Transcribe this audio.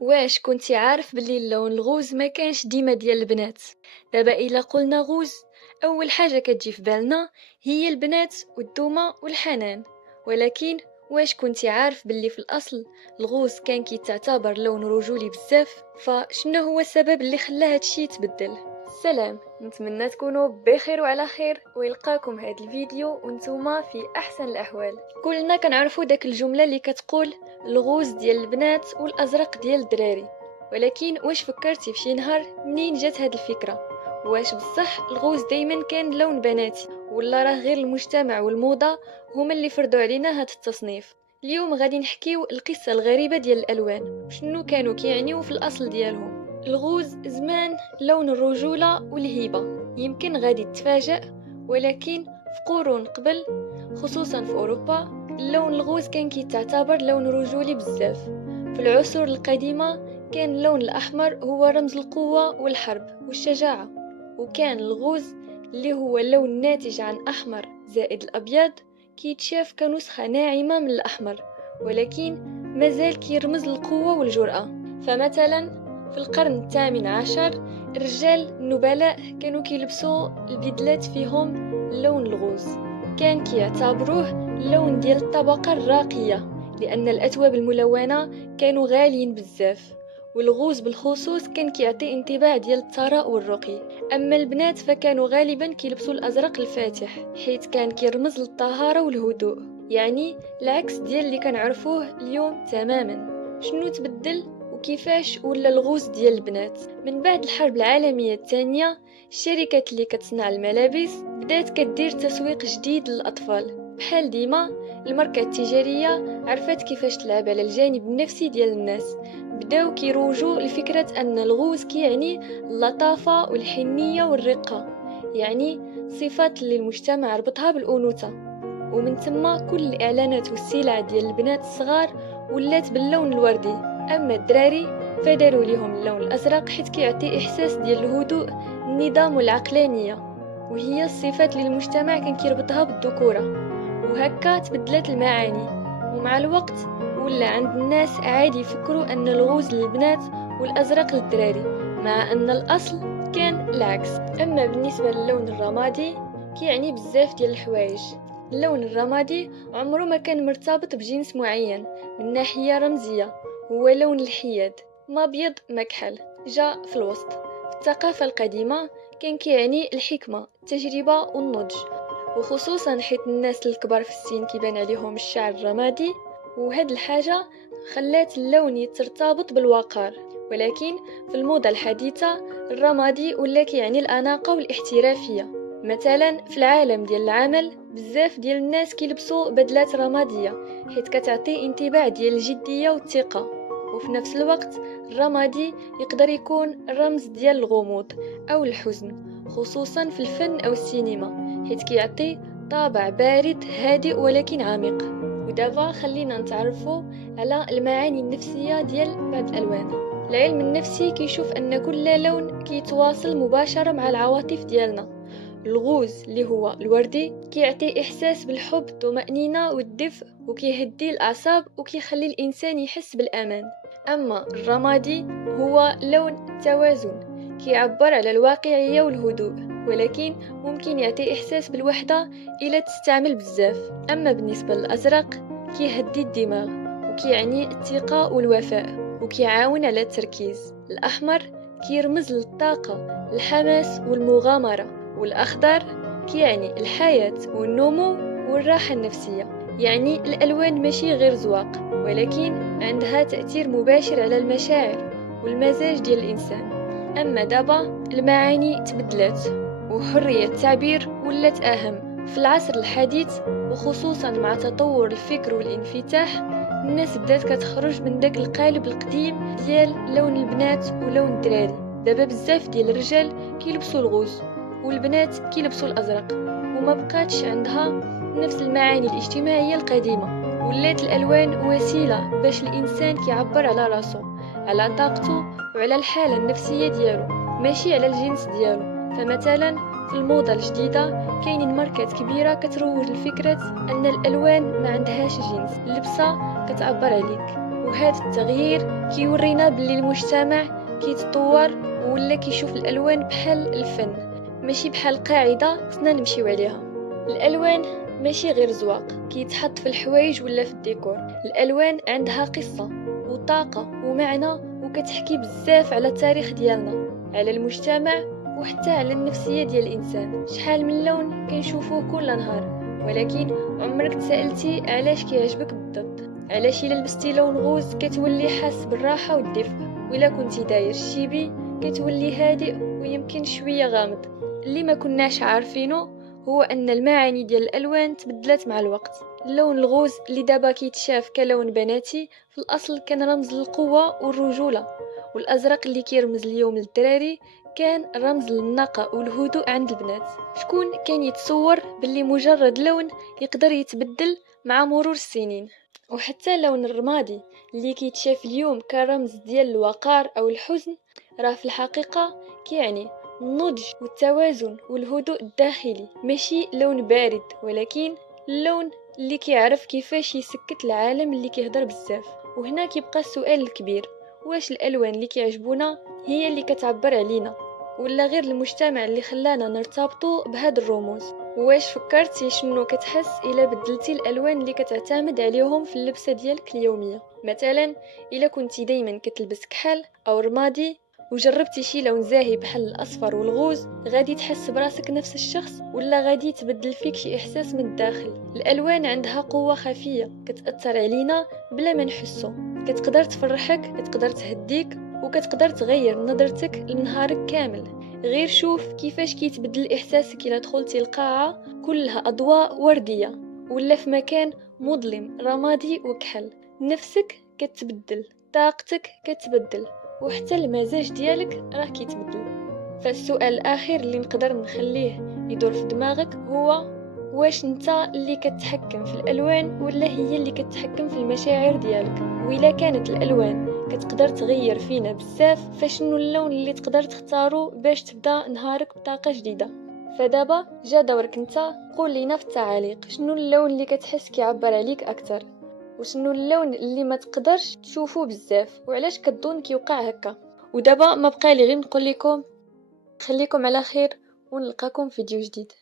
واش كنتي عارف بلي اللون الغوز ما كانش ديما ديال البنات؟ دابا الا قلنا غوز، اول حاجه كتجي في بالنا هي البنات والدومه والحنان. ولكن واش كنتي عارف بلي في الاصل الغوز كان كيتعتبر لون رجولي بزاف؟ فشنو هو السبب اللي خلى هادشي يتبدل؟ سلام، نتمنى تكونوا بخير وعلى خير ويلقاكم هذا الفيديو وانتوما في احسن الاحوال. كلنا كنعرفوا داك الجمله اللي كتقول الغوز ديال البنات والازرق ديال الدراري. ولكن واش فكرتي في شي نهار منين جات هاد الفكره؟ واش بصح الغوز دايما كان لون بناتي، ولا راه غير المجتمع والموضه هما اللي فرضوا علينا هاد التصنيف؟ اليوم غادي نحكيو القصه الغريبه ديال الالوان، شنو كانوا كيعنيو في الاصل ديالهم. الغوز زمان لون الرجوله والهيبه، يمكن غادي تتفاجأ، ولكن في قرون قبل خصوصا في اوروبا اللون الغوز كان كيتعتبر لون رجولي بزاف. في العصور القديمة كان اللون الأحمر هو رمز القوة والحرب والشجاعة، وكان الغوز اللي هو اللون ناتج عن أحمر زائد الأبيض كيتشاف كنسخة ناعمة من الأحمر، ولكن مازال كيرمز القوة والجرأة. فمثلا في القرن الثامن عشر الرجال النبلاء كانوا كيلبسوا البدلات فيهم لون الغوز، كان كيعتبروه لون ديال الطبقة الراقية، لأن الأثواب الملونة كانوا غاليين بزاف، والغوز بالخصوص كان كيعطي انطباع ديال الثراء والرقي. أما البنات فكانوا غالبا كيلبسوا الأزرق الفاتح، حيث كان كيرمز للطهارة والهدوء، يعني العكس ديال اللي كنعرفوه اليوم تماما. شنو تبدل وكيفاش ولا الغوز ديال البنات؟ من بعد الحرب العالمية الثانية الشركات اللي كتصنع الملابس بدات كدير تسويق جديد للأطفال. بحال ديما الماركة التجارية عرفت كيفاش تلعب على الجانب النفسي ديال الناس، بداو كيروجوا لفكرة أن الغوز كيعني اللطافة والحنية والرقة، يعني صفات اللي المجتمع ربطها بالأنوثة. ومن ثم كل الإعلانات والسلع ديال البنات الصغار ولات باللون الوردي. أما الدراري فداروا ليهم اللون الأزرق حيث كيعطي إحساس ديال الهدوء، النظام والعقلانية، وهي الصفات اللي المجتمع كان كيربطها بالذكورة. وهكا تبدلت المعاني، ومع الوقت ولا عند الناس عادي يفكروا أن الغوز للبنات والأزرق للدراري، مع أن الأصل كان العكس. أما بالنسبة للون الرمادي كيعني بزاف ديال الحوايج. اللون الرمادي عمره ما كان مرتبط بجنس معين من ناحية رمزية، هو لون الحياد، ما أبيض ما كحل، جاء في الوسط. في الثقافة القديمة كان كيعني الحكمة، التجربة والنضج، وخصوصا حيث الناس الكبار في السن كيبان عليهم الشعر الرمادي، وهاد الحاجة خلات اللون يترتبط بالوقار. ولكن في الموضة الحديثة الرمادي ولا كيعني الأناقة والاحترافية. مثلا في العالم ديال العمل بزاف ديال الناس كيلبسوا بدلات رمادية حيث كتعطي انطباع ديال الجدية والثقة. وفي نفس الوقت الرمادي يقدر يكون الرمز ديال الغموض أو الحزن، خصوصا في الفن أو السينما، حيث كيعطي طابع بارد هادئ ولكن عميق. ودابا خلينا نتعرفوا على المعاني النفسية ديال بعض الألوان. العلم النفسي كيشوف أن كل لون كيتواصل مباشرة مع العواطف ديالنا. الغوز اللي هو الوردي كيعطي إحساس بالحب، الطمأنينة والدفء، وكيهدي الأعصاب وكيخلي الإنسان يحس بالأمان. أما الرمادي هو لون التوازن، كيعبر على الواقعية والهدوء، ولكن ممكن يعطي إحساس بالوحدة إلا تستعمل بزاف. أما بالنسبة للأزرق كيهدي الدماغ وكيعني الثقة والوفاء وكيعاون على التركيز. الأحمر كيرمز للطاقة، الحماس والمغامرة. والأخضر كيعني الحياة والنمو والراحة النفسية. يعني الألوان ماشي غير زواق، ولكن عندها تأثير مباشر على المشاعر والمزاج ديال الإنسان. أما دابا المعاني تبدلت وحرية التعبير ولات أهم في العصر الحديث، وخصوصا مع تطور الفكر والانفتاح الناس بدات كتخرج من داك القالب القديم ديال لون البنات ولون الدراري. دابا بزاف ديال الرجال كيلبسوا الغوز والبنات كيلبسوا الازرق، وما بقاتش عندها نفس المعاني الاجتماعيه القديمه. ولات الالوان وسيله باش الانسان كيعبر على راسو، على طاقته وعلى الحاله النفسيه ديالو، ماشي على الجنس ديالو. فمثلا في الموضه الجديده كاينين ماركات كبيره كتروج لفكره ان الالوان ما عندهاش جنس، اللبسه كتعبر عليك، وهذا التغيير كيورينا باللي المجتمع كيتطور ولا كيشوف الالوان بحال الفن، ماشي بحال قاعده خصنا نمشيو عليها. الالوان ماشي غير زواق كيتحط في الحوايج ولا في الديكور، الالوان عندها قصه وطاقه ومعنى، وكتحكي بزاف على التاريخ ديالنا، على المجتمع، وحتى على النفسيه ديال الانسان. شحال من لون كنشوفوه كل نهار، ولكن عمرك تسألتي علاش كيعجبك بالضبط؟ علاش الا لبستي لون غوز كتولي حاس بالراحه والدفء، ولا كنتي داير الشيبي كتولي هادئ ويمكن شويه غامض؟ اللي ما كناش عارفينه هو ان المعاني ديال الالوان تبدلت مع الوقت. اللون الغوز اللي دابا كيتشاف كلون بناتي في الاصل كان رمز للقوه والرجوله، والازرق اللي كيرمز اليوم للدراري كان رمز للنقاء والهدوء عند البنات. شكون كان يتصور باللي مجرد لون يقدر يتبدل مع مرور السنين؟ وحتى اللون الرمادي اللي كيتشاف اليوم كرمز ديال الوقار او الحزن، راه في الحقيقه كيعني النضج والتوازن والهدوء الداخلي. ماشي لون بارد، ولكن اللون اللي كيعرف كيفاش يسكت العالم اللي كيهضر بزاف. وهنا كيبقى السؤال الكبير، واش الالوان اللي كيعجبونا هي اللي كتعبر علينا، ولا غير المجتمع اللي خلانا نرتبطوا بهاد الرموز؟ واش فكرتي شنو كتحس الا بدلتي الالوان اللي كتعتمد عليهم في اللبسه ديالك اليوميه؟ مثلا الا كنتي دايما كتلبس كحل او رمادي وجربتي شي لون زاهي بحال الاصفر والغوز، غادي تحس براسك نفس الشخص ولا غادي تبدل فيك شي احساس من الداخل؟ الالوان عندها قوه خفيه كتاثر علينا بلا ما نحسو، كتقدر تفرحك، كتقدر تهديك، وكتقدر تغير نظرتك لنهارك كامل. غير شوف كيفاش كيتبدل احساسك الا دخلتي القاعه كلها اضواء ورديه، ولا في مكان مظلم رمادي وكحل، نفسك كتبدل، طاقتك كتبدل، وحتى المزاج ديالك راه كيتبدل. فالسؤال الاخير اللي نقدر نخليه يدور في دماغك هو، واش انت اللي كتحكم في الالوان ولا هي اللي كتحكم في المشاعر ديالك؟ وإلا كانت الالوان كتقدر تغير فينا بزاف، فشنو اللون اللي تقدر تختارو باش تبدا نهارك بطاقه جديده؟ فدابا جا دورك انت، قول لينا في التعاليق شنو اللون اللي كتحس كيعبر عليك اكثر، وشنو اللون اللي ما تقدرش تشوفه بزاف وعلاش كتظن كيوقع هكا. ودابا ما بقى لي غير نقول لكم خليكم على خير، ونلقاكم في فيديو جديد.